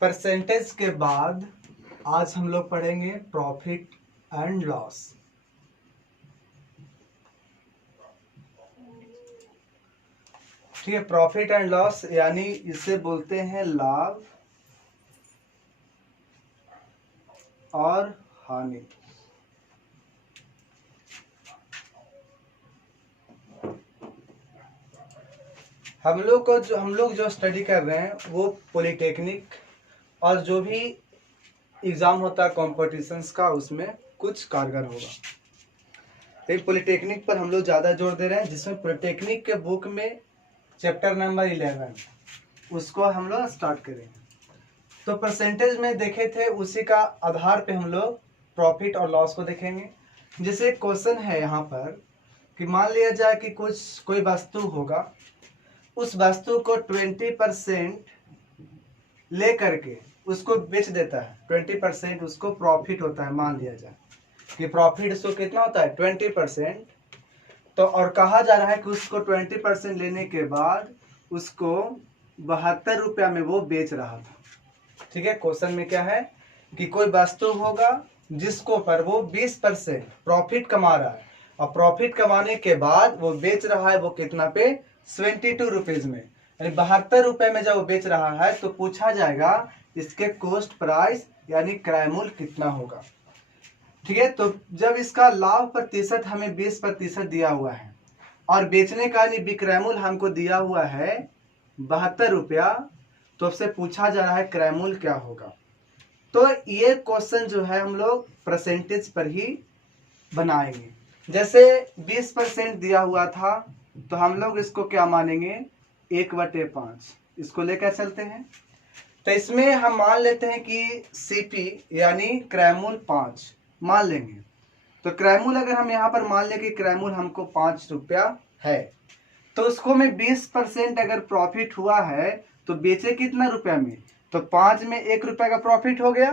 Percentage के बाद आज हम लोग पढ़ेंगे प्रॉफिट एंड लॉस। ठीक है, प्रॉफिट एंड लॉस यानी इसे बोलते हैं लाभ और हानि। हम लोग जो स्टडी कर रहे हैं वो पॉलिटेक्निक और जो भी एग्जाम होता है कॉम्पिटिशन्स का, उसमें कुछ कारगर होगा। तो पॉलिटेक्निक पर हम लोग ज़्यादा जोर दे रहे हैं, जिसमें पॉलिटेक्निक के बुक में चैप्टर नंबर 11 उसको हम लोग स्टार्ट करेंगे। तो परसेंटेज में देखे थे, उसी का आधार पे हम लोग प्रॉफिट और लॉस को देखेंगे। जैसे क्वेश्चन है यहाँ पर कि मान लिया जाए कि कोई वस्तु होगा, उस वस्तु को 20% ले करके उसको बेच देता है, 20% उसको प्रॉफिट होता है। मान लिया जाए कि प्रॉफिट उसको कितना होता है 20%। तो और कहा जा रहा है कि उसको 20% लेने के बाद उसको 72 रुपया में वो बेच रहा था। ठीक है, क्वेश्चन में क्या है कि कोई वस्तु होगा जिसको पर वो 20% प्रॉफिट कमा रहा है, और प्रॉफिट कमाने के बाद वो बेच रहा है वो कितना पे 72 रुपीज में, यानी 72 रुपए में जब वो बेच रहा है तो पूछा जाएगा इसके कॉस्ट प्राइस यानी क्रय मूल्य कितना होगा। ठीक है, तो जब इसका लाभ प्रतिशत हमें 20% दिया हुआ है और बेचने का विक्रय मूल्य हमको दिया हुआ है 72 रुपया, तो आपसे पूछा जा रहा है क्रय मूल्य क्या होगा। तो ये क्वेश्चन जो है हम लोग परसेंटेज पर ही बनाएंगे। जैसे 20% दिया हुआ था तो हम लोग इसको क्या मानेंगे 1/5, इसको लेकर चलते हैं। तो इसमें हम मान लेते हैं कि सीपी यानी क्रय मूल्य 5 मान लेंगे। तो क्रय मूल्य अगर हम यहाँ पर मान लें कि क्रय मूल्य हमको 5 रुपया है, तो उसको में 20% अगर प्रॉफिट हुआ है तो बेचे कितना रुपया में, तो 5 में 1 रुपया का प्रॉफिट हो गया,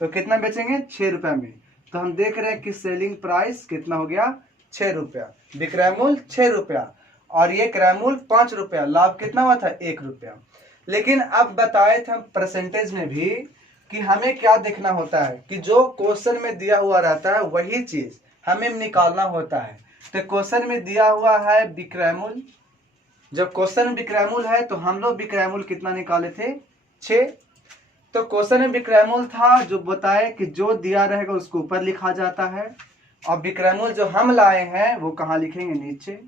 तो कितना बेचेंगे 6 रुपया में। तो हम देख रहे हैं कि सेलिंग प्राइस कितना हो गया 6 रुपया, विक्रय मूल्य 6 रुपया और ये क्रय मूल्य 5 रुपया, लाभ कितना हुआ था 1 रुपया। लेकिन अब बताए थे हम परसेंटेज में भी कि हमें क्या देखना होता है कि जो क्वेश्चन में दिया हुआ रहता है वही चीज हमें निकालना होता है। तो क्वेश्चन में दिया हुआ है विक्रय मूल्य, जब क्वेश्चन में विक्रय मूल्य है तो हम लोग विक्रय मूल्य कितना निकाले थे 6। तो क्वेश्चन में विक्रय मूल्य था जो बताए कि जो दिया रहेगा उसको ऊपर लिखा जाता है, और विक्रय मूल्य जो हम लाए हैं वो कहाँ लिखेंगे नीचे।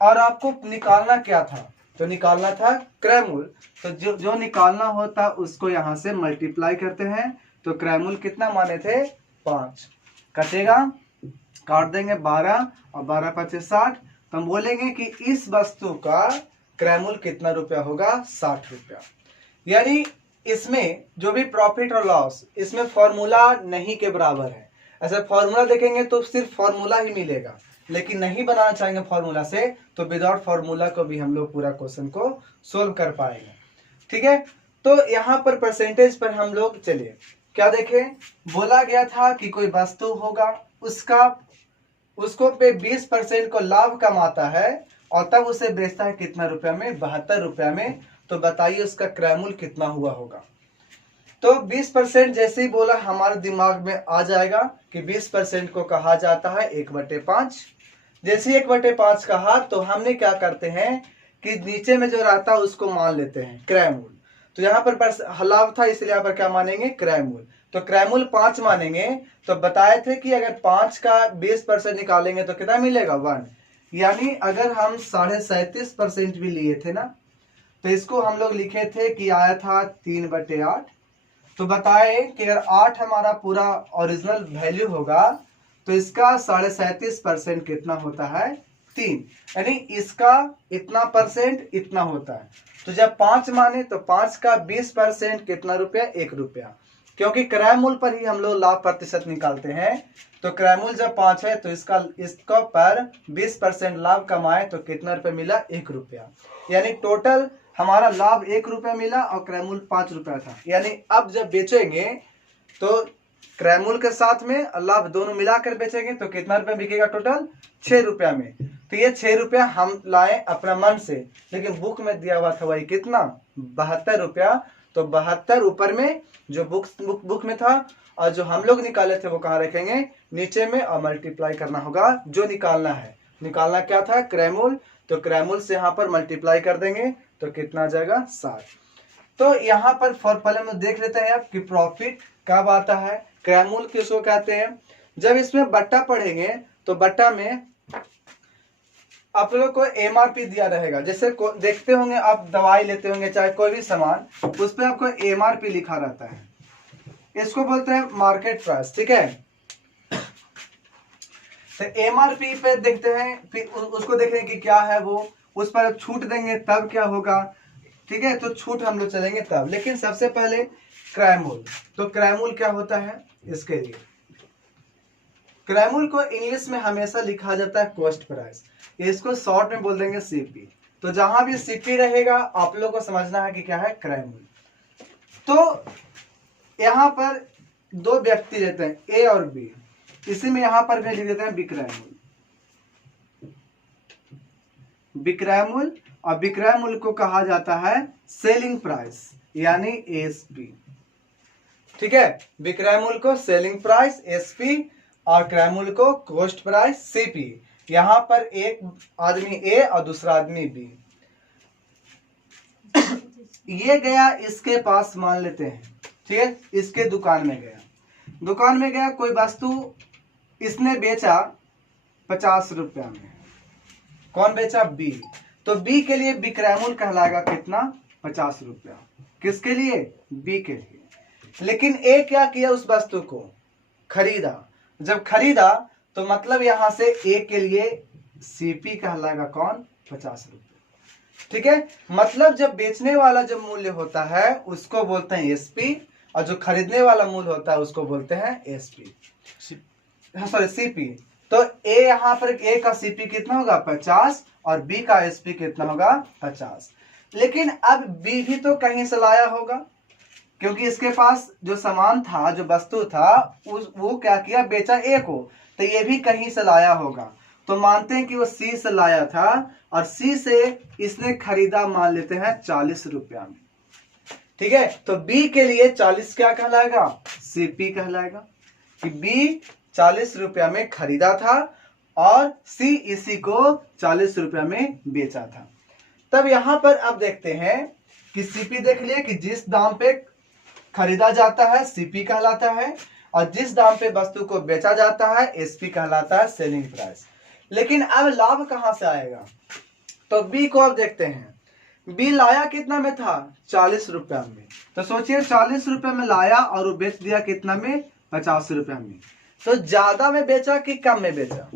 और आपको निकालना क्या था, तो निकालना था क्रय मूल्य। तो जो निकालना होता उसको यहाँ से मल्टीप्लाई करते हैं। तो क्रय मूल्य कितना माने थे 5, कटेगा काट देंगे 12 और 12 × 60। तो हम बोलेंगे कि इस वस्तु का क्रय मूल्य कितना रुपया होगा 60 रुपया। यानी इसमें जो भी प्रॉफिट और लॉस इसमें फॉर्मूला नहीं के बराबर है। ऐसे फॉर्मूला देखेंगे तो सिर्फ फॉर्मूला ही मिलेगा, लेकिन नहीं बनाना चाहेंगे फॉर्मूला से तो विदाउट फॉर्मूला को भी हम लोग पूरा क्वेश्चन को सोल्व कर पाएंगे। ठीक है, तो यहाँ पर परसेंटेज पर हम लोग चलिए क्या देखें। बोला गया था कि कोई वस्तु होगा उसको पे 20% को लाभ कमाता है और तब उसे बेचता है कितना रुपया में 72 रुपया में। तो बताइए उसका क्रय मूल्य कितना हुआ होगा। तो 20% जैसे ही बोला हमारे दिमाग में आ जाएगा कि 20% को कहा जाता है 1/5। जैसे 1/5 कहा तो हमने क्या करते हैं कि नीचे में जो रहता है उसको मान लेते हैं क्रय मूल्य। तो यहाँ पर लाभ था इसलिए यहाँ पर क्या मानेंगे क्रय मूल्य। तो क्रय मूल्य 5 मानेंगे। तो बताए थे कि अगर 5 का 20% निकालेंगे तो कितना मिलेगा 1। यानी अगर हम 37.5% भी लिए थे ना, तो इसको हम लोग लिखे थे कि आया था 3/8। तो बताए कि अगर 8 हमारा पूरा ओरिजिनल वैल्यू होगा तो इसका 37.5% कितना होता है 3, यानी इसका इतना परसेंट इतना होता है। तो जब 5 माने तो 5 का 20% कितना रुपया 1 रुपया, क्योंकि क्रय मूल्य पर ही हम लोग लाभ प्रतिशत निकालते हैं। तो क्रय मूल्य जब 5 है तो इसका पर 20% लाभ कमाए तो कितना रुपया मिला 1 रुपया, यानी टोटल हमारा लाभ 1 रुपया मिला और क्रय मूल्य 5 रुपया था। यानी अब जब बेचेंगे तो क्रय मूल्य के साथ में लाभ दोनों मिलाकर बेचेंगे तो कितना रुपया बिकेगा टोटल 6 रुपया में। तो ये 6 रुपया हम लाए अपना मन से, लेकिन बुक में दिया हुआ था वही कितना 72 रुपया। तो 72 ऊपर में जो बुक में था, और जो हम लोग निकाले थे वो कहाँ रखेंगे, नीचे में, और मल्टीप्लाई करना होगा जो निकालना है। निकालना क्या था, क्रैमूल, तो क्रैमूल से यहाँ पर मल्टीप्लाई कर देंगे तो कितना आ जाएगा 60। तो यहाँ पर पहले हम देख लेते हैं आप कि प्रॉफिट कब आता है, क्रैमूल किसको कहते हैं। जब इसमें बट्टा पढ़ेंगे तो बट्टा में आप लोग को एमआरपी दिया रहेगा। जैसे देखते होंगे आप दवाई लेते होंगे चाहे कोई भी सामान, उस पर आपको एमआरपी लिखा रहता है, इसको बोलते हैं मार्केट प्राइस, ठीक है। तो एमआरपी पे देखते हैं, फिर उसको देखेंगे कि क्या है वो, उस पर छूट देंगे तब क्या होगा, ठीक है। तो छूट हम लोग चलेंगे तब, लेकिन सबसे पहले क्रैमूल। तो क्रैमूल क्या होता है, इसके लिए क्रैमूल को इंग्लिश में हमेशा लिखा जाता है कॉस्ट प्राइस, इसको शॉर्ट में बोल देंगे सीपी। तो जहां भी सीपी रहेगा आप लोग को समझना है कि क्या है, क्रैमूल। तो यहाँ पर दो व्यक्ति रहते हैं ए और बी, इसी में यहाँ पर भी लिख देते हैं बिक्रैमूल। बिक्रैमूल, और बिक्रैमूल को कहा जाता है सेलिंग प्राइस यानी एसपी, ठीक है। बिक्रैमूल को सेलिंग प्राइस एसपी और क्रैमूल को कॉस्ट प्राइस सीपी। यहाँ पर एक आदमी ए और दूसरा आदमी बी। ये गया इसके पास, मान लेते हैं, ठीक है, इसके दुकान में गया, दुकान में गया, कोई वस्तु इसने बेचा 50 रुपया में, कौन बेचा, बी। तो बी के लिए बिक्रैमूल कहलाएगा कितना, 50 रुपया, किसके लिए, बी के लिए। लेकिन ए क्या किया, उस वस्तु को खरीदा। जब खरीदा तो मतलब यहां से ए के लिए सीपी कहलाएगा कौन, 50 रुपये, ठीक है। मतलब जब बेचने वाला जो मूल्य होता है उसको बोलते हैं एसपी, और जो खरीदने वाला मूल्य होता है उसको बोलते हैं एसपी, सॉरी सीपी। तो ए यहाँ पर ए का सीपी कितना होगा, 50, और बी का एसपी कितना होगा, 50। लेकिन अब बी भी तो कहीं से लाया होगा, क्योंकि इसके पास जो सामान था, जो वस्तु था, वो क्या किया, बेचा ए को, तो ये भी कहीं से लाया होगा। तो मानते हैं कि वो सी से लाया था, और सी से इसने खरीदा, मान लेते हैं 40 रुपया में, ठीक है। तो बी के लिए 40 क्या कहलाएगा, सीपी कहलाएगा, कि बी 40 रुपया में खरीदा था और सी इसी को 40 रुपया में बेचा था। तब यहां पर अब देखते हैं कि सीपी देख लिए कि जिस दाम पे खरीदा जाता है सीपी कहलाता है, और जिस दाम पे वस्तु को बेचा जाता है एसपी कहलाता है, सेलिंग प्राइस। लेकिन अब लाभ कहां से आएगा, तो बी को अब देखते हैं, बी लाया कितना में था, 40 रुपया में। तो सोचिए 40 रुपया में लाया और वो बेच दिया कितना में, 50 रुपया में। तो ज्यादा में बेचा कि कम में बेचा,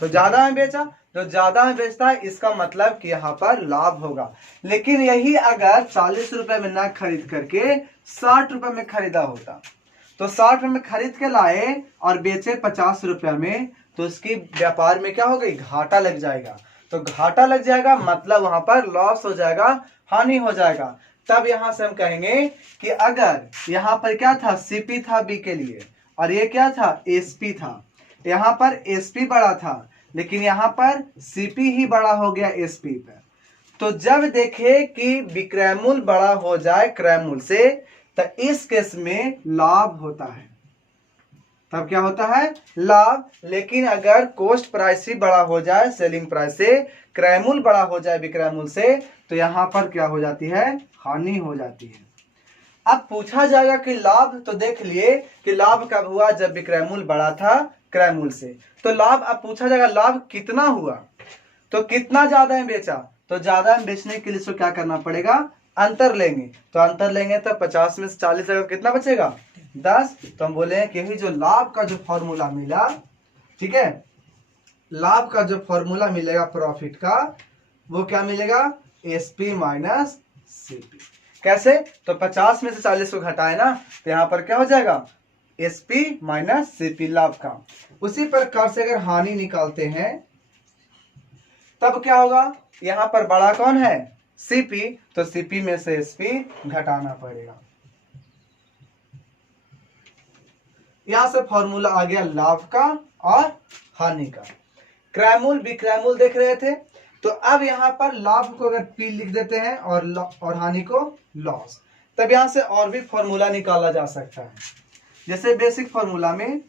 तो ज्यादा में बेचा। जो ज्यादा में बेचता है इसका मतलब कि यहाँ पर लाभ होगा। लेकिन यही अगर 40 रुपए में ना खरीद करके 60 रुपए में खरीदा होता, तो 60 रुपए में खरीद के लाए और बेचे 50 रुपया में, तो उसकी व्यापार में क्या हो गई, घाटा लग जाएगा। तो घाटा लग जाएगा मतलब वहां पर लॉस हो जाएगा, हानि हो जाएगा। तब यहां से हम कहेंगे कि अगर यहाँ पर क्या था, सीपी था बी के लिए, और ये क्या था, एसपी था। यहाँ पर एसपी बड़ा था, लेकिन यहाँ पर सीपी ही बड़ा हो गया एसपी पर। तो जब देखे कि बिक्रैमूल बड़ा हो जाए क्रैमूल से, तो इस केस में लाभ होता है। तब क्या होता है, लाभ। लेकिन अगर कॉस्ट प्राइस ही बड़ा हो जाए सेलिंग प्राइस से, क्रैमूल बड़ा हो जाए बिक्रैमूल से, तो यहाँ पर क्या हो जाती है, हानि हो जाती है। अब पूछा जाएगा कि लाभ, तो देख लिए कि लाभ कब हुआ, जब बिक्रैमूल बड़ा था क्रैमूल से। तो लाभ अब पूछा जाएगा लाभ कितना हुआ, तो कितना ज्यादा में बेचा, तो ज्यादा में बेचने के लिए क्या करना पड़ेगा, अंतर लेंगे। तो अंतर लेंगे तो 50 में से 40 अगर कितना बचेगा, 10। तो हम बोले कि यही जो लाभ का जो फॉर्मूला मिला, ठीक है, लाभ का जो फॉर्मूला मिलेगा प्रॉफिट का, वो क्या मिलेगा, एसपी माइनस सीपी। कैसे, तो 50 में से 40 को घटाए ना, तो यहाँ पर क्या हो जाएगा, एसपी माइनस सीपी, लाभ का। उसी प्रकार से अगर हानि निकालते हैं तब क्या होगा, यहाँ पर बड़ा कौन है, सीपी, तो सीपी में से एसपी घटाना पड़ेगा। यहां से फॉर्मूला आ गया लाभ का और हानि का। क्रैमूल बिक्रैमूल देख रहे थे, तो अब यहाँ पर लाभ को अगर पी लिख देते हैं और हानि को लॉस। तब यहाँ से और भी फॉर्मूला निकाला जा सकता है। जैसे बेसिक फॉर्मूला में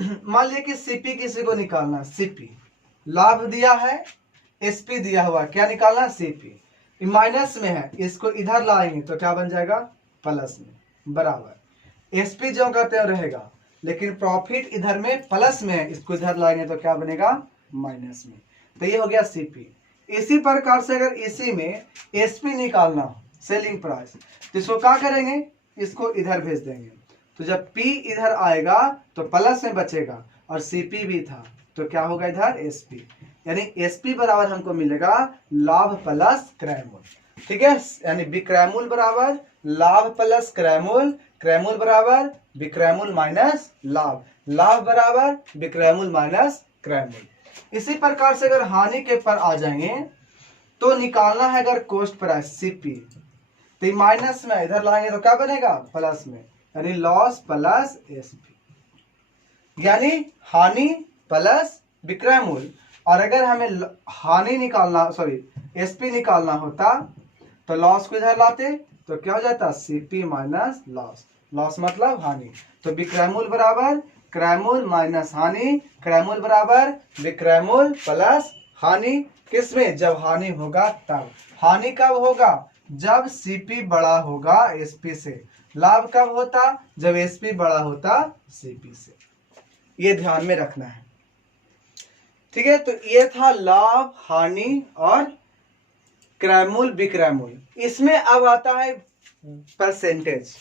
मान लिया कि सीपी किसी को निकालना है, सीपी लाभ दिया है, एसपी दिया हुआ, क्या निकालना, सीपी माइनस में है, इसको इधर लाएंगे तो क्या बन जाएगा, प्लस में, बराबर एसपी जो कहते हैं रहेगा, लेकिन प्रॉफिट इधर में प्लस में है, इसको इधर लाएंगे तो क्या बनेगा, माइनस में। तो ये हो गया सीपी। इसी प्रकार से अगर इसी में एसपी निकालना हो, सेलिंग प्राइस, तो इसको क्या करेंगे, इसको इधर भेज देंगे, तो जब पी इधर आएगा तो प्लस में बचेगा और सीपी भी था तो क्या होगा इधर एसपी, यानी एसपी बराबर हमको मिलेगा लाभ प्लस क्रय मूल्य। ठीक है, यानी विक्रय मूल्य बराबर लाभ प्लस क्रय मूल्य, क्रय मूल्य बराबर विक्रय मूल्य माइनस लाभ, लाभ बराबर विक्रय मूल्य माइनस क्रय मूल्य। इसी प्रकार से अगर हानि के पर आ जाएंगे तो निकालना है अगर कॉस्ट प्राइस सीपी, तो माइनस में इधर लाएंगे तो क्या बनेगा, प्लस में, यानी लॉस प्लस एसपी, यानी हानि प्लस विक्रय मूल्य। और अगर हमें हानि निकालना, सॉरी एसपी निकालना होता तो लॉस को इधर लाते तो क्या हो जाता, सीपी माइनस लॉस, लॉस मतलब हानि, तो विक्रय मूल्य बराबर क्रय मूल्य माइनस हानि, क्रय मूल्य बराबर विक्रय मूल्य प्लस हानि, किसमें, जब हानि होगा तब। हानि कब होगा, जब सीपी बड़ा होगा एसपी से, लाभ कब होता, जब एसपी बड़ा होता सीपी से, ये ध्यान में रखना है। ठीक है, तो ये था लाभ, हानि और क्रय मूल्य, विक्रय मूल्य। इसमें अब आता है परसेंटेज,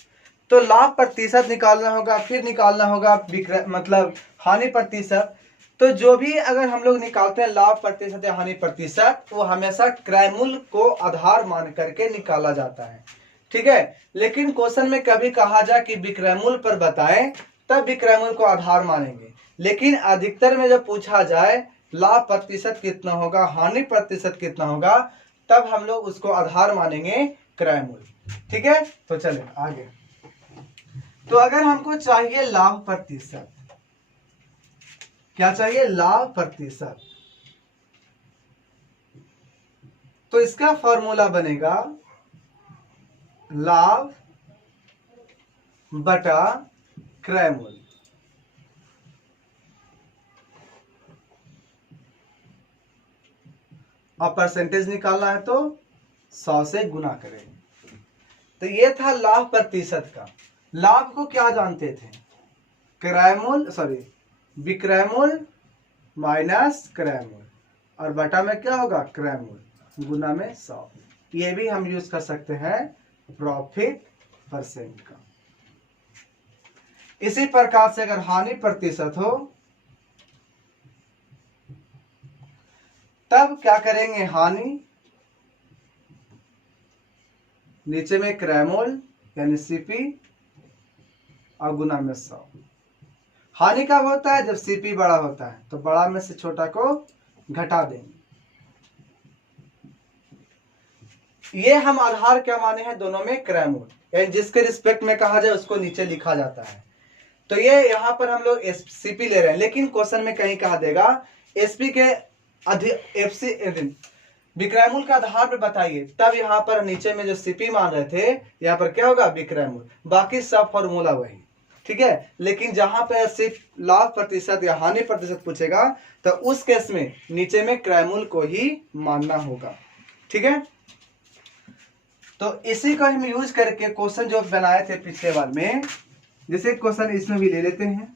तो लाभ प्रतिशत निकालना होगा, फिर निकालना होगा विक्रय मतलब हानि प्रतिशत। तो जो भी अगर हम लोग निकालते हैं लाभ प्रतिशत या हानि प्रतिशत, वो हमेशा क्रय मूल्य को आधार मान करके निकाला जाता है। ठीक है, लेकिन क्वेश्चन में कभी कहा जाए कि विक्रय मूल्य पर बताएं, तब विक्रय मूल्य को आधार मानेंगे, लेकिन अधिकतर में जब पूछा जाए लाभ प्रतिशत कितना होगा, हानि प्रतिशत कितना होगा, तब हम लोग उसको आधार मानेंगे क्रय मूल्य। ठीक है, तो चले आगे। तो अगर हमको चाहिए लाभ प्रतिशत, क्या चाहिए, लाभ प्रतिशत, तो इसका फॉर्मूला बनेगा लाभ बटा क्रय मूल्य। और परसेंटेज निकालना है तो 100 से गुना करेंगे। तो ये था लाभ प्रतिशत का। लाभ को क्या जानते थे, क्रय मूल्य, सॉरी विक्रय मूल्य माइनस क्रय मूल्य, और बटा में क्या होगा, क्रय मूल्य, गुना में 100। ये भी हम यूज कर सकते हैं प्रॉफिट परसेंट का। इसी प्रकार से अगर हानि प्रतिशत हो तब क्या करेंगे, हानि नीचे में क्रय मूल्य यानी सीपी और गुना में 100। हानि कब होता है, जब सीपी बड़ा होता है, तो बड़ा में से छोटा को घटा देंगे। ये हम आधार क्या माने हैं, दोनों में क्रय मूल्य, यानी जिसके रिस्पेक्ट में कहा जाए उसको नीचे लिखा जाता है। तो ये यहाँ पर हम लोग सीपी ले रहे हैं, लेकिन क्वेश्चन में कहीं कहा देगा एसपी के एफसी विक्रय मूल्य का आधार पर बताइए, तब यहाँ पर नीचे में जो सीपी मान रहे थे यहाँ पर क्या होगा, विक्रय मूल्य, बाकी सब फॉर्मूला वही। ठीक है, लेकिन जहां पर सिर्फ लाभ प्रतिशत या हानि प्रतिशत पूछेगा तो उस केस में नीचे में क्रय मूल्य को ही मानना होगा। ठीक है, तो इसी को हम यूज करके क्वेश्चन जो बनाए थे पिछले बार में, जैसे क्वेश्चन इसमें भी ले लेते हैं।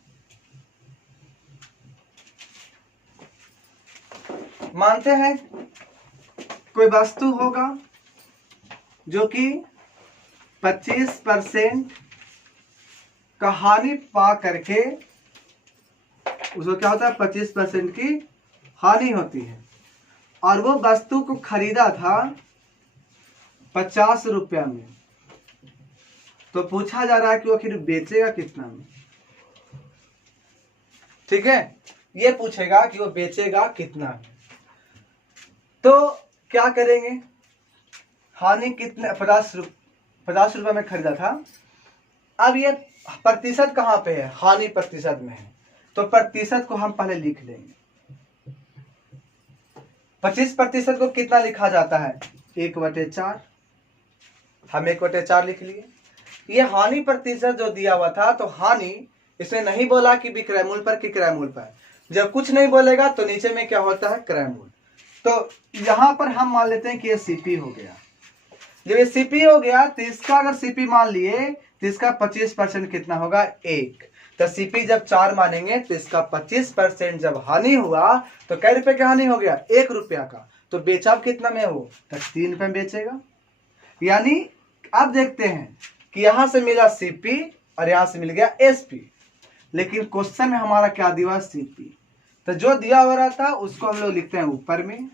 मानते हैं कोई वस्तु होगा जो कि 25% का हानि पा करके, उसको क्या होता है, 25% की हानि होती है, और वो वस्तु को खरीदा था 50 रुपया में, तो पूछा जा रहा है कि वो आखिर बेचेगा कितना में। ठीक है, ये पूछेगा कि वो बेचेगा कितना में। तो क्या करेंगे, हानि कितने, 50 रुपए में खरीदा था, अब ये प्रतिशत कहां पे है, हानि प्रतिशत में है, तो प्रतिशत को हम पहले लिख लेंगे। 25% को कितना लिखा जाता है, 1/4, हम 1/4 लिख लिए। ये हानि प्रतिशत जो दिया हुआ था, तो हानि इसने नहीं बोला कि विक्रय मूल्य पर कि क्रय मूल्य पर। जब कुछ नहीं बोलेगा तो नीचे में क्या होता है, क्रय मूल्य। तो यहाँ पर हम मान लेते हैं कि ये सीपी हो गया। जब ये सीपी हो गया तो इसका अगर सीपी मान लिए तो इसका 25% कितना होगा, 1। तो सीपी जब 4 मानेंगे तो इसका 25% जब हानि हुआ तो कै रुपए का हानि हो गया, 1 रुपया का। तो बेचा कितना में हो, तो 3 रुपये में बेचेगा। यानी अब देखते हैं कि यहां से मिला सीपी और यहां से मिल गया एसपी, लेकिन क्वेश्चन में हमारा क्या दिया, सीपी। तो जो दिया हो रहा था उसको हम लोग लिखते हैं ऊपर में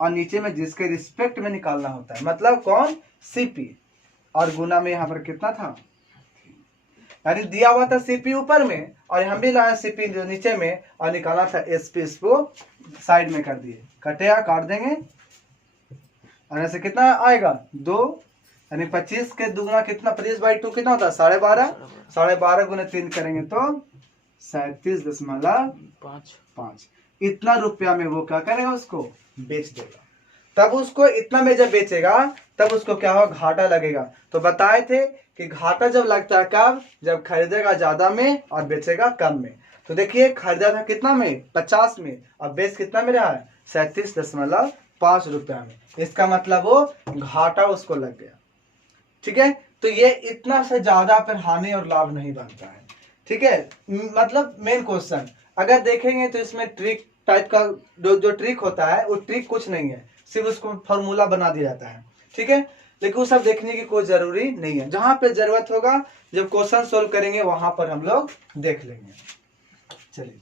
और नीचे में जिसके रिस्पेक्ट में निकालना होता है, मतलब कौन, सीपी। और गुना में यहाँ पर कितना था, यानी दिया हुआ था सीपी ऊपर में और हम भी लाया सीपी जो नीचे में, और निकाला था एसपी, इसको साइड में कर दिए। कटेगा, काट देंगे और ऐसे कितना आएगा, 2। यानी 25 के दुगना कितना, 25/2 कितना होता है, 12.5। 12.5 गुना 3 करेंगे तो 37.5। इतना रुपया में वो क्या करेगा, उसको बेच देगा। तब उसको इतना में जब बेचेगा तब उसको क्या होगा, घाटा लगेगा। तो बताए थे कि घाटा जब लगता है कब, जब खरीदेगा ज्यादा में और बेचेगा कम में। तो देखिए खरीदा था कितना में, 50 में, और बेच कितना में रहा है, 37.5 रुपया में। इसका मतलब वो घाटा उसको लग गया। ठीक है, तो ये इतना से ज्यादा फिर हानि और लाभ नहीं बनता है। ठीक है, मतलब मेन क्वेश्चन अगर देखेंगे तो इसमें ट्रिक टाइप का जो ट्रिक होता है वो ट्रिक कुछ नहीं है, सिर्फ उसको फॉर्मूला बना दिया जाता है। ठीक है, लेकिन वो सब देखने की कोई जरूरी नहीं है। जहां पे जरूरत होगा जब क्वेश्चन सोल्व करेंगे वहां पर हम लोग देख लेंगे। चलिए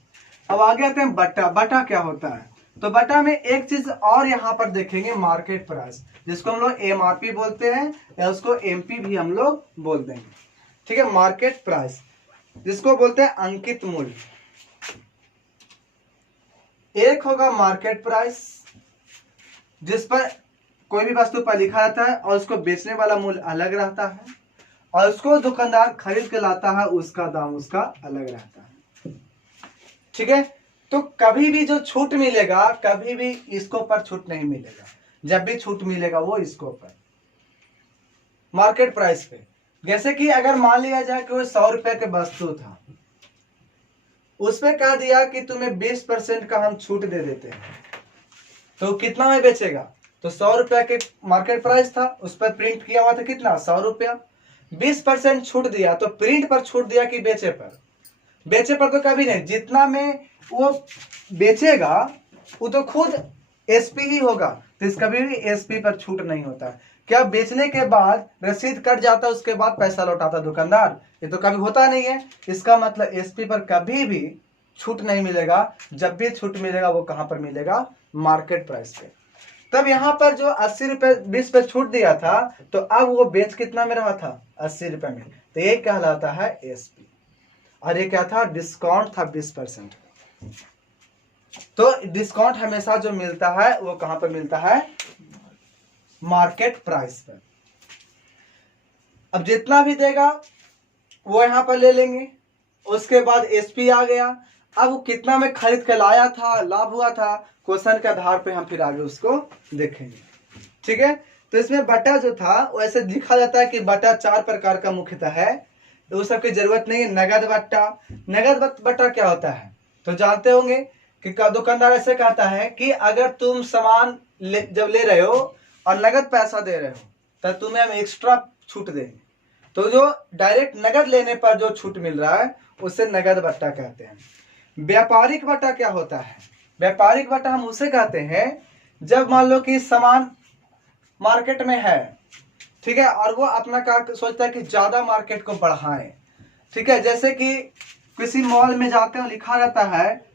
अब आगे आते हैं बटा। बटा क्या होता है, तो बटा में एक चीज और यहाँ पर देखेंगे, मार्केट प्राइस, जिसको हम लोग एमआरपी बोलते हैं या उसको एमपी भी हम लोग बोल देंगे। ठीक है, मार्केट प्राइस जिसको बोलते हैं अंकित मूल्य। एक होगा मार्केट प्राइस जिस पर कोई भी वस्तु पर लिखा रहता है और उसको बेचने वाला मूल्य अलग रहता है, और उसको दुकानदार खरीद के लाता है, उसका दाम उसका अलग रहता है। ठीक है, तो कभी भी जो छूट मिलेगा, कभी भी इसको पर छूट नहीं मिलेगा। जब भी छूट मिलेगा वो इसको पर मार्केट प्राइस पे। जैसे कि अगर मान लिया जाए कि वो 100 रुपए के वस्तु था, उसमें कह दिया कि तुम्हें 20% का हम छूट दे देते हैं, तो कितना में बेचेगा, तो 100 रुपया के मार्केट प्राइस था, उस पर प्रिंट किया हुआ था कितना, 100 रुपया। 20% छूट दिया तो प्रिंट पर छूट दिया कि बेचे पर, बेचे पर तो कभी नहीं। जितना में वो बेचेगा वो तो खुद एसपी ही होगा, तो इस कभी भी एसपी पर छूट नहीं होता। क्या बेचने के बाद रसीद कट जाता, उसके बाद पैसा लौटाता दुकानदार, ये तो कभी होता नहीं है। इसका मतलब एसपी पर कभी भी छूट नहीं मिलेगा। जब भी छूट मिलेगा वो कहां पर मिलेगा, मार्केट प्राइस पे। तब यहाँ पर जो 80 रुपए 20 पे छूट दिया था, तो अब वो बेच कितना में रहा था, 80 रुपए में, तो ये कहलाता है एसपी। और ये क्या था, डिस्काउंट था 20%। तो डिस्काउंट हमेशा जो मिलता है वो कहां पर मिलता है, मार्केट प्राइस पर। अब जितना भी देगा वो यहां पर ले लेंगे। उसके बाद एसपी आ गया, अब वो कितना में खरीद के लाया था, लाभ हुआ था, क्वेश्चन के आधार पे हम फिर आगे उसको देखेंगे। ठीक है, तो इसमें बटा जो था वैसे लिखा जाता है कि बटा 4 प्रकार का मुख्यतः है, तो उस सबकी जरूरत नहीं है। नगद बट्टा, नगद बट्टा क्या होता है तो जानते होंगे कि दुकानदार ऐसे कहता है कि अगर तुम सामान जब ले रहे हो और नगद पैसा दे रहे हो तो तुम्हें हम एक्स्ट्रा छूट देंगे। तो जो डायरेक्ट नगद लेने पर जो छूट मिल रहा है उसे नगद बट्टा कहते हैं। व्यापारिक बट्टा क्या होता है, व्यापारिक बट्टा हम उसे कहते हैं जब मान लो कि सामान मार्केट में है, ठीक है, और वो अपना क्या सोचता है कि ज्यादा मार्केट को बढ़ाएं। ठीक है, जैसे कि किसी मॉल में जाते हैं, लिखा रहता है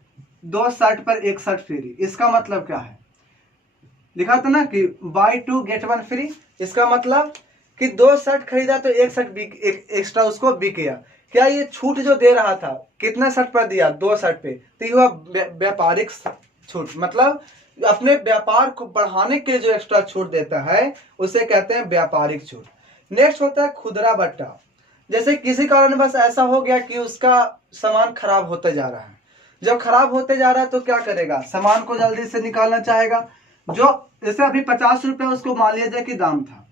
2 शर्ट पर 1 शर्ट फ्री। इसका मतलब क्या है, लिखा था ना कि बाय 2 गेट 1 फ्री। इसका मतलब कि 2 शर्ट खरीदा तो 1 शर्ट एक्स्ट्रा उसको बिक गया। क्या ये छूट जो दे रहा था कितना शर्ट पर दिया, 2 शर्ट पे, तो ये हुआ व्यापारिक छूट। मतलब अपने व्यापार को बढ़ाने के लिए जो एक्स्ट्रा छूट देता है उसे कहते हैं व्यापारिक छूट। नेक्स्ट होता है खुदरा बट्टा। जैसे किसी कारणवश ऐसा हो गया कि उसका सामान खराब होते जा रहा है, जब खराब होते जा रहा है तो क्या करेगा, सामान को जल्दी से निकालना चाहेगा। जो जैसे अभी 50 रुपये उसको मान लिया जाए कि दाम था,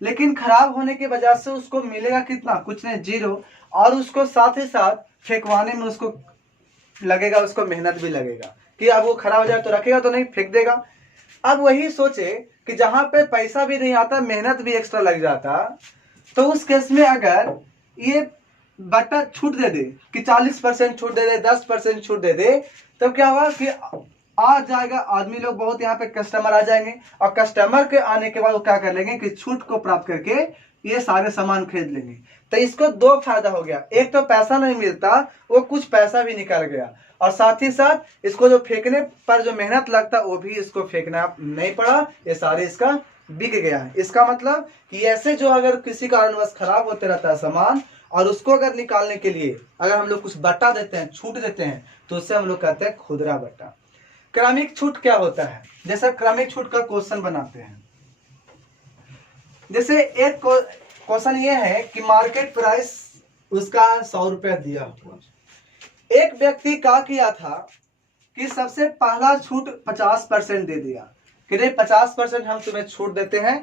लेकिन खराब होने की वजह से उसको मिलेगा कितना, कुछ नहीं, 0। और उसको साथ ही साथ फेंकवाने में उसको लगेगा, उसको मेहनत भी लगेगा कि अब वो खराब हो जाए तो रखेगा तो नहीं, फेंक देगा। अब वही सोचे कि जहां पे पैसा भी नहीं आता, मेहनत भी एक्स्ट्रा लग जाता, तो उस केस में अगर ये बट्टा छूट दे दे कि 40% छूट दे दे, 10% छूट दे दे, तो क्या हुआ कि आ जाएगा आदमी लोग बहुत, यहाँ पे कस्टमर आ जाएंगे, और कस्टमर के आने के बाद वो क्या कर लेंगे कि छूट को प्राप्त करके ये सारे सामान खरीद लेंगे। तो इसको दो फायदा हो गया, एक तो पैसा नहीं मिलता, वो कुछ पैसा भी निकल गया, और साथ ही साथ इसको जो फेंकने पर जो मेहनत लगता वो भी इसको फेंकना नहीं पड़ा, ये सारे इसका बिक गया है। इसका मतलब कि ऐसे जो अगर किसी कारणवश खराब होते रहता है सामान, और उसको अगर निकालने के लिए अगर हम लोग कुछ बट्टा देते हैं, छूट देते हैं, तो उससे हम लोग कहते हैं खुदरा बट्टा। क्रमिक छूट क्या होता है, जैसे क्रमिक छूट का क्वेश्चन बनाते हैं। जैसे एक क्वेश्चन ये है कि मार्केट प्राइस उसका 100 रुपया दिया हुआ, एक व्यक्ति क्या किया था कि सबसे पहला छूट 50% दे दिया कि नहीं 50% हम तुम्हें छूट देते हैं,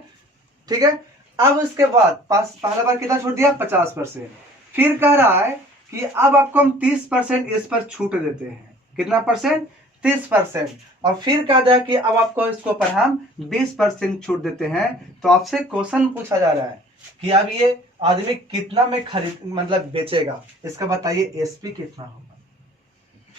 ठीक है। अब उसके बाद पहला बार कितना छूट दिया, 50%। फिर कह रहा है कि अब आपको हम 30% इस पर छूट देते हैं, कितना परसेंट, 30%। और फिर कहा जाए कि अब आपको इसको पर हम 20% छूट देते हैं। तो आपसे क्वेश्चन पूछा जा रहा है कि अब ये आदमी कितना में खरीद मतलब बेचेगा, इसका बताइए एसपी कितना होगा।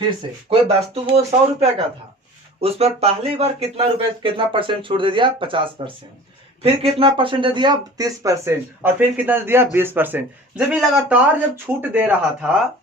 फिर से कोई वस्तु वो 100 रुपया का था, उस पर पहली बार कितना परसेंट छूट दे दिया, 50%। फिर कितना परसेंट दे दिया, 30%। और फिर कितना दे दिया, 20%। जब ये लगातार जब छूट दे रहा था,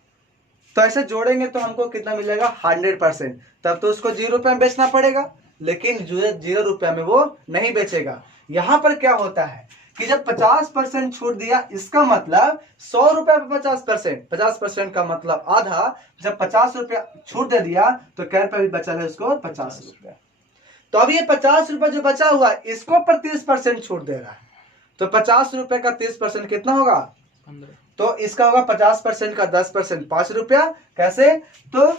तो ऐसे जोड़ेंगे तो हमको कितना मिलेगा, 100%। तब तो उसको 0 रुपये में बेचना पड़ेगा, लेकिन 0 रुपया में वो नहीं बेचेगा। यहां पर क्या होता है कि जब 50% छूट दिया, इसका मतलब 100 रुपया पे 50%, 50% का मतलब आधा। जब 50 रुपया छूट दे दिया तो क्या रुपया भी बचा है उसको, 50 रुपया। तो अब ये 50 रुपया जो बचा हुआ इसको पर 30% छूट दे रहा है, तो 50 रुपए का 30% कितना होगा, 15। तो इसका होगा 50% का 10%, 5 रुपया। कैसे, तो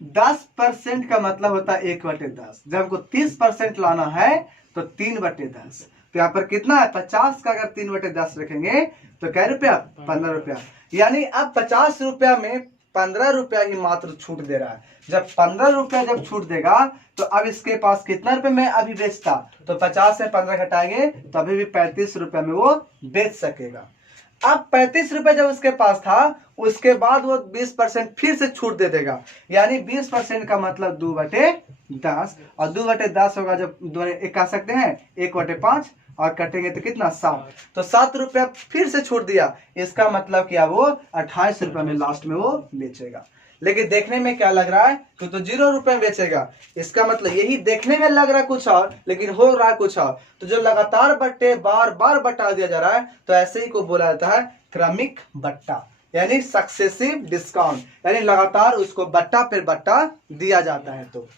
10% का मतलब होता है 1/10। जब हमको 30% लाना है तो 3/10। तो यहाँ पर कितना है, 50 का अगर 3/10 रखेंगे तो क्या रुपया, 15 रुपया। यानी अब 50 रुपया में 15 रुपया ही मात्र छूट दे रहा है। जब 15 रुपया जब छूट देगा तो अब इसके पास कितना रुपए में अभी बेचता, तो 50 से 15 घटाएंगे तो अभी भी 35 रुपया में वो बेच सकेगा। अब 35 रुपए जब उसके पास था, उसके बाद वो 20% फिर से छूट दे देगा, यानी 20% का मतलब 2/10। और 2/10 होगा जब एक कह सकते हैं 1/5, और कटेंगे तो कितना, 7। तो 7 रुपया फिर से छूट दिया, इसका मतलब क्या, वो 28 रुपये में लास्ट में वो बेचेगा। लेकिन देखने में क्या लग रहा है, तो 0 रुपए में बेचेगा। इसका मतलब यही देखने में लग रहा है कुछ और, लेकिन हो रहा है कुछ और। तो जो लगातार बट्टे बार बार बटा दिया जा रहा है, तो ऐसे ही को बोला जाता है क्रमिक बट्टा, यानी सक्सेसिव डिस्काउंट, यानी लगातार उसको बट्टा पर बट्टा दिया जाता है। तो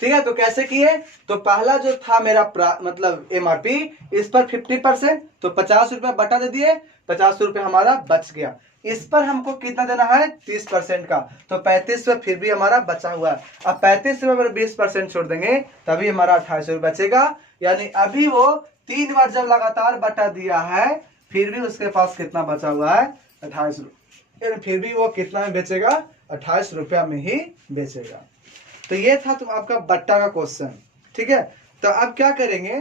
ठीक है, तो कैसे किए, तो पहला जो था मेरा मतलब एमआरपी, इस पर 50%, तो 50 रुपया बटा दे दिए, 50 रुपया हमारा बच गया। इस पर हमको कितना देना है, 30% का, तो 35 रुपये फिर भी हमारा बचा हुआ है। अब 35 रुपये पर 20% छोड़ देंगे तभी हमारा 28 रुपये बचेगा। यानी अभी वो 3 बार जब लगातार बटा दिया है, फिर भी उसके पास कितना बचा हुआ है, 28 रुपये। फिर भी वो कितना में बेचेगा, 28 रुपया में ही बेचेगा। तो ये था तुम आपका बट्टा का क्वेश्चन, ठीक है। तो अब क्या करेंगे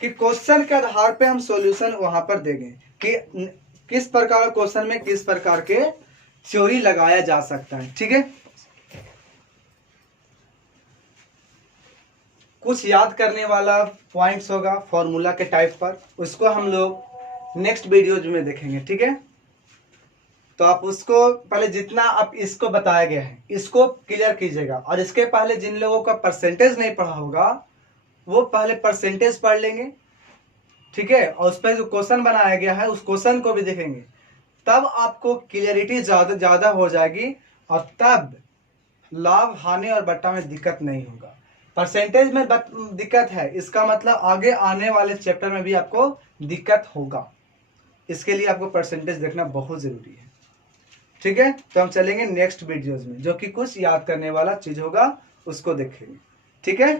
कि क्वेश्चन के आधार पे हम सॉल्यूशन वहां पर देंगे कि किस प्रकार क्वेश्चन में किस प्रकार के थ्योरी लगाया जा सकता है, ठीक है। कुछ याद करने वाला पॉइंट्स होगा फॉर्मूला के टाइप पर, उसको हम लोग नेक्स्ट वीडियोज में देखेंगे, ठीक है। तो आप उसको पहले जितना आप इसको बताया गया है इसको क्लियर कीजिएगा, और इसके पहले जिन लोगों का परसेंटेज नहीं पढ़ा होगा वो पहले परसेंटेज पढ़ लेंगे, ठीक है। और उस पर जो क्वेश्चन बनाया गया है उस क्वेश्चन को भी देखेंगे, तब आपको क्लियरिटी ज्यादा हो जाएगी, और तब लाभ हानि और बट्टा में दिक्कत नहीं होगा। परसेंटेज में दिक्कत है, इसका मतलब आगे आने वाले चैप्टर में भी आपको दिक्कत होगा। इसके लिए आपको परसेंटेज देखना बहुत जरूरी है, ठीक है। तो हम चलेंगे नेक्स्ट वीडियोज में, जो कि कुछ याद करने वाला चीज होगा उसको देखेंगे, ठीक है।